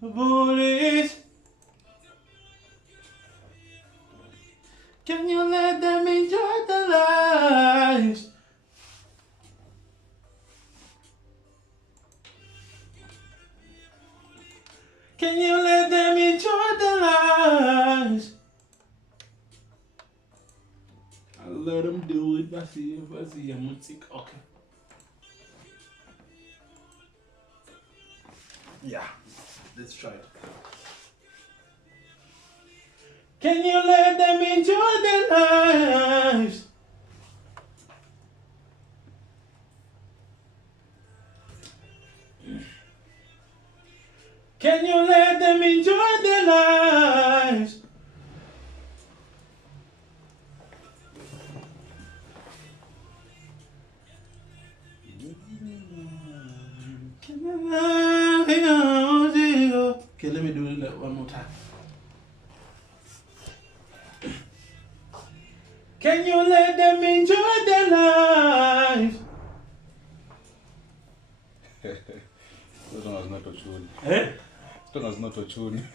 Police, can you let them enjoy their lives? Can you let them enjoy their lives? I'll let them do it. If I see I'm sick. Okay. Yeah, let's try it. Can you let them enjoy their lives? Can you let them enjoy their lives? Okay, let me do it one more time. Can you let them enjoy their lives? That one was not a tune. Eh? That was not a tune.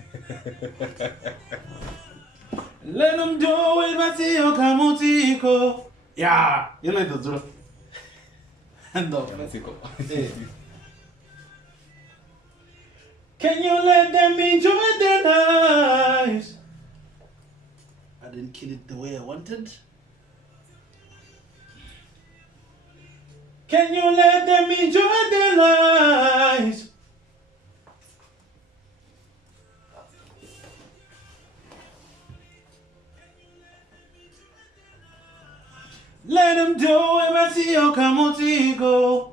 Let them do it, Mateo Kamutiko. Yeah, you know the drill. And up. Can you let them enjoy their lives? I didn't kill it the way I wanted. Can you let them enjoy their lives? Let them do it, Mateo Kamutiko.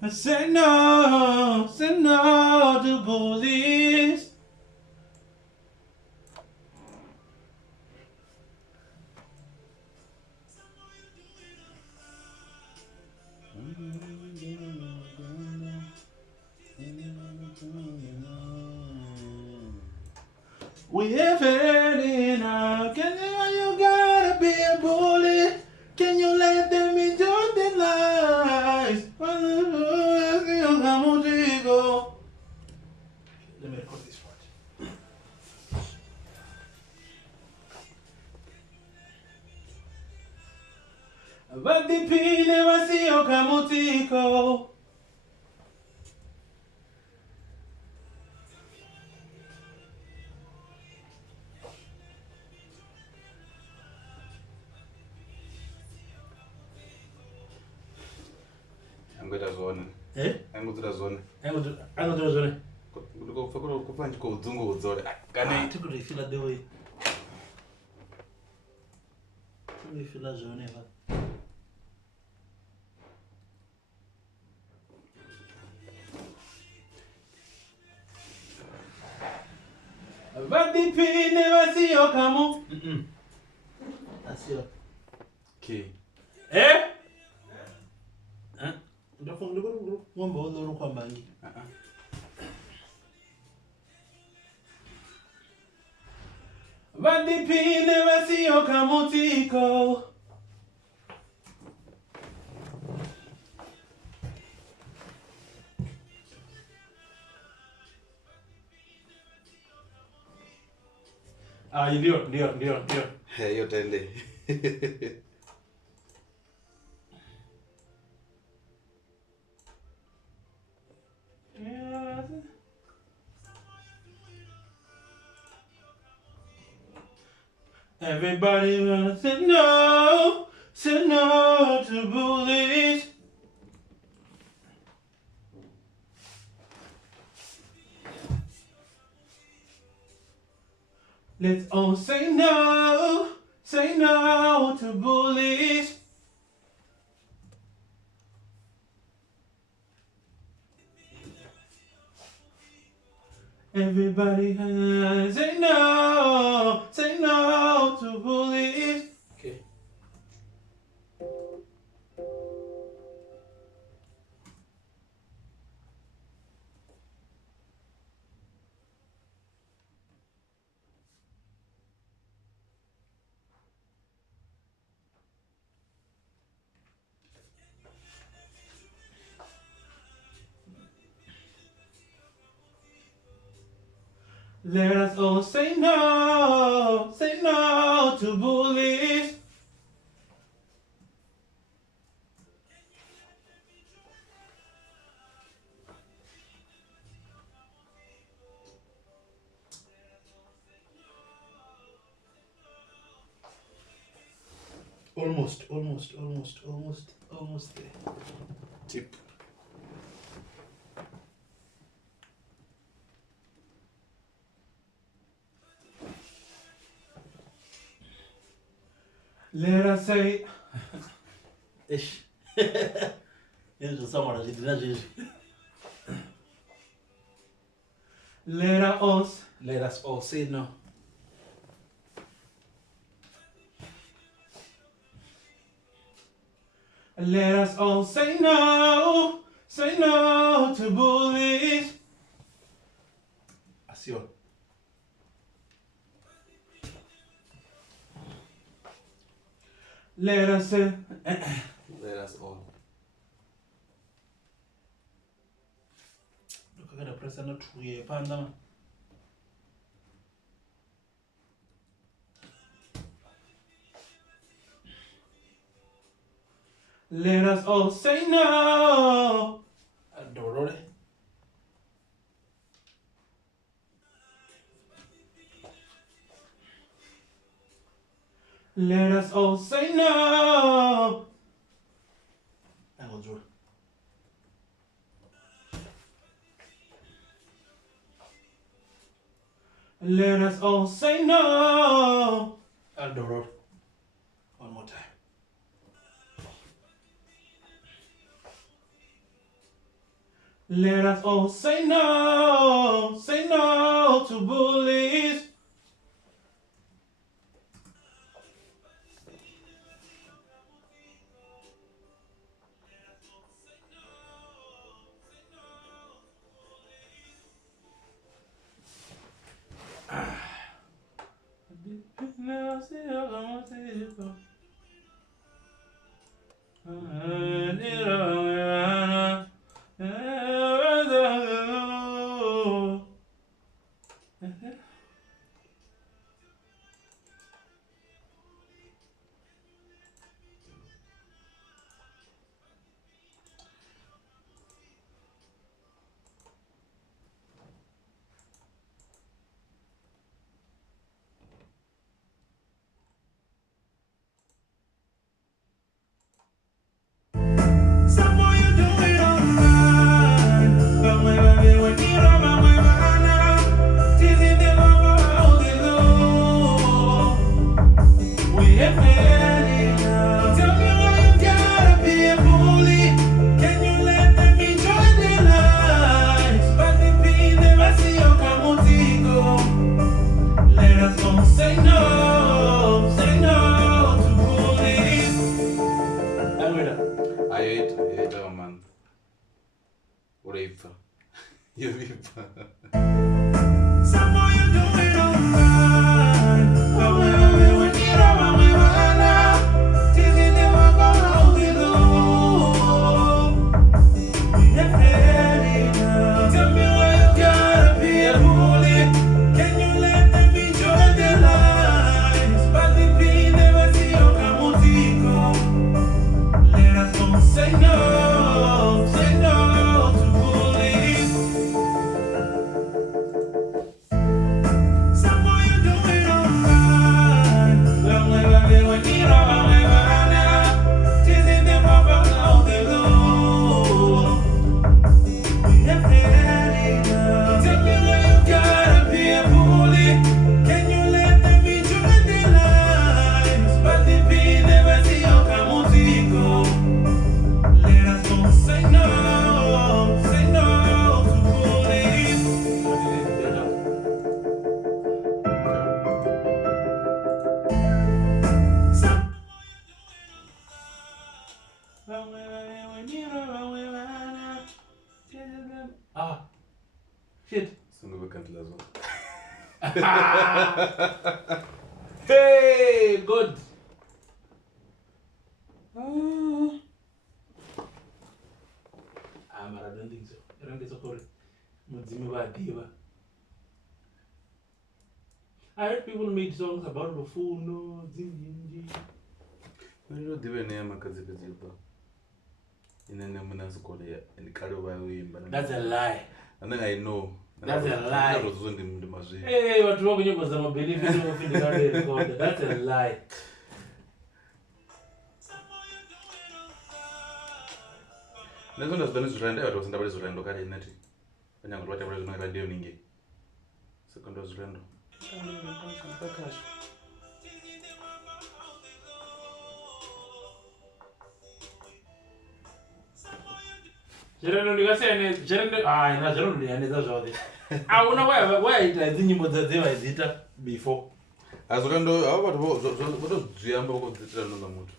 I say no to police. We have had enough. You gotta be a bully. Can you let them enjoy their lives? Let me record this part. Vadipine vasio kamutiko. I'm going to zone. Eh? I'm going to zone. I'm going to zone. Go find Zungo zone. Can I take a feel the way? We feel a zone. Vadipine vasio kamu. That's your Okay. eh? Ndakho ngomba uloro kwambangi. Vadipine vasio kamutiko. Ah, ndio. Hey, you're tende. Everybody gonna say no to bullies. Let's all say no to bullies. Everybody say no to bullies. Okay. Let us all say no to bullies. Almost there. Tip. Let us say. Ish. This is someone that did Let us all say no. Let us all say no to bullies. Action. Let us say. Let us all. Look at the press and not true. Panda. Let us all say no. Adorable. Let us all say no. Hang on, Joe. Let us all say no. Adorable. One more time. Let us all say no to bullies. You Hiphop. Ah, shit. Hey, good. But I don't think so. I don't think so. Mudzimi va diva. I heard people made songs about Lufuno, Zinginji. I don't know the name of the in the name of the and Carova. That's a lie. And then I know. That's a lie. That was the machine. Hey, what wrong with you? Because I'm a believer in the garden. That's a lie. Never knows the surrender. I wasn't about to surrender. I didn't know. And I'm whatever is my radio. Second was surrender. Jerendo ndikasiyane jerendo na jerendo ndiyaneza zvode. Auna waita dzinyimbo dzadzivaidzita before. Azokando avo vatodziyamba kudzitira nonga mutu.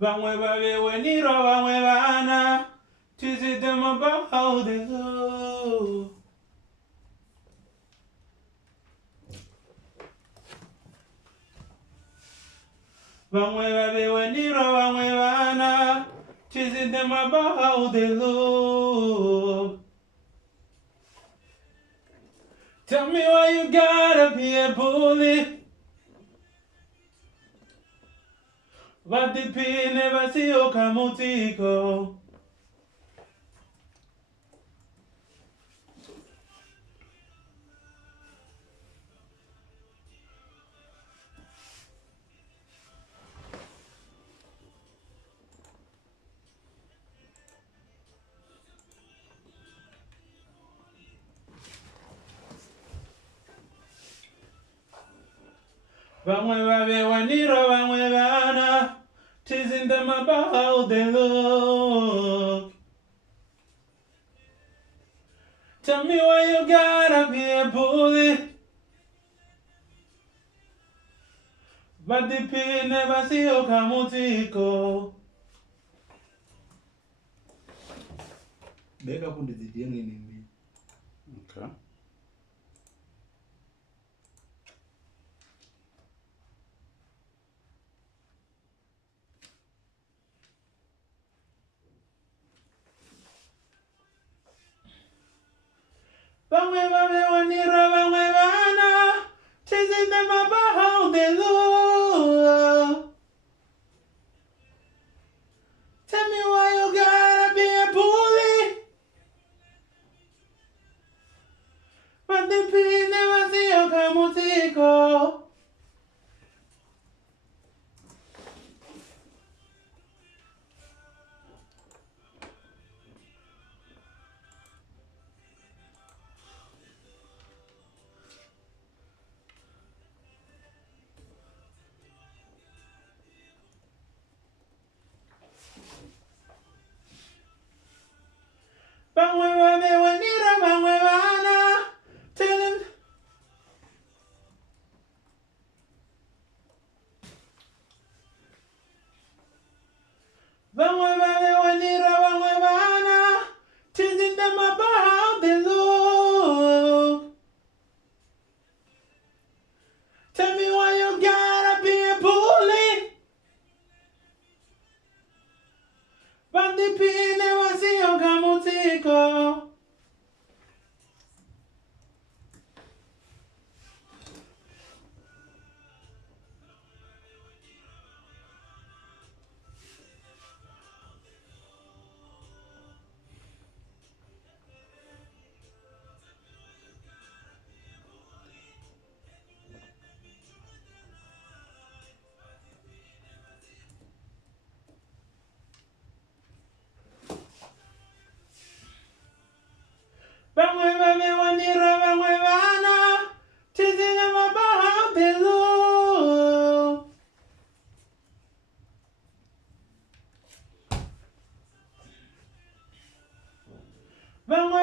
Vamwe vaveweniro vamwe vana teach them about how they go. Vamwe vaveweniro vamwe vana teach them about how they look. Tell me why you gotta be a bully. But the pain never see you kamutiko. Vamwe vavewaniro vamwe vana teasing them about how they look. Tell me why you gotta be a bully. But the pain never see you kamutiko. Beka kundi zidieni nini. Okay. Vamwe vavewaniro vamwe vana teasing them about how they look. Tell me why you gotta be a bully. But the pain never see you kamutiko. Vamwe vavewaniro vamwe vana telling. Vamwe vavewaniro vamwe vana teasing them about how they look. Tell me why you gotta be a bully. But the pain never see you kamutiko. Vamwe vavewaniro vamwe vana teasing them about how they look. Vamwe